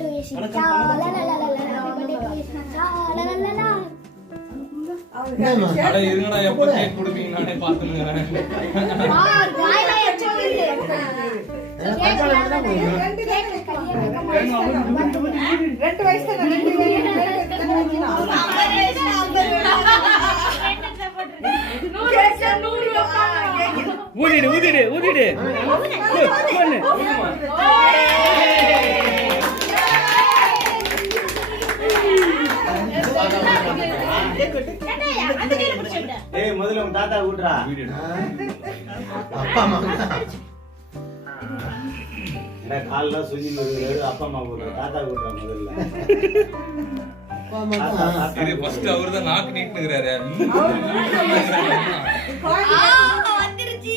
to Isha. La la la la la. Happy birthday to Isha. La la la la. அட இருங்கடா எப்ப cake குடுப்பீங்க நானே பாத்துக்கிறேன். வாயில எச்சோடுது. ரெண்டு வயசு ஊதிடு ஊதிடு ஊதிடு ஏய் முதல்ல உன் தாத்தா கூட்றா அப்பா அம்மா என்ன கால்ல சுஞ்சி வருது அப்பா அம்மா கூட்றா தாத்தா கூட்றா முதல்ல இது ஃபர்ஸ்ட் அவர்தான் நாக்கு நீட்டுங்கறாரு. வந்துருச்சு.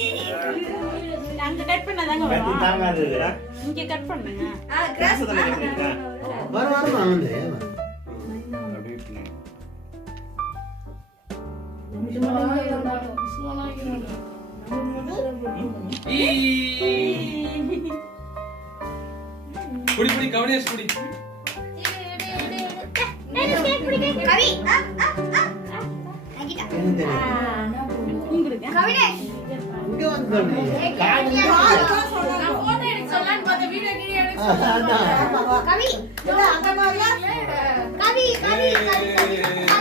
அங்க கட் பண்ணாதாங்க வரும். தாங்காதுடா. இங்க கட் பண்ணுங்க. கிராஸ் வர வர வந்து குடி குடி கவனேஷ் குடி. கவி அங்கிட்ட கவினேஷ் இங்க வந்து நான் போட்டோ எடுக்க சொல்லலாம்னு பார்த்த வீடியோ கிளியர் எடுக்க கவி அந்த மாதிரியா கவி கவி கவி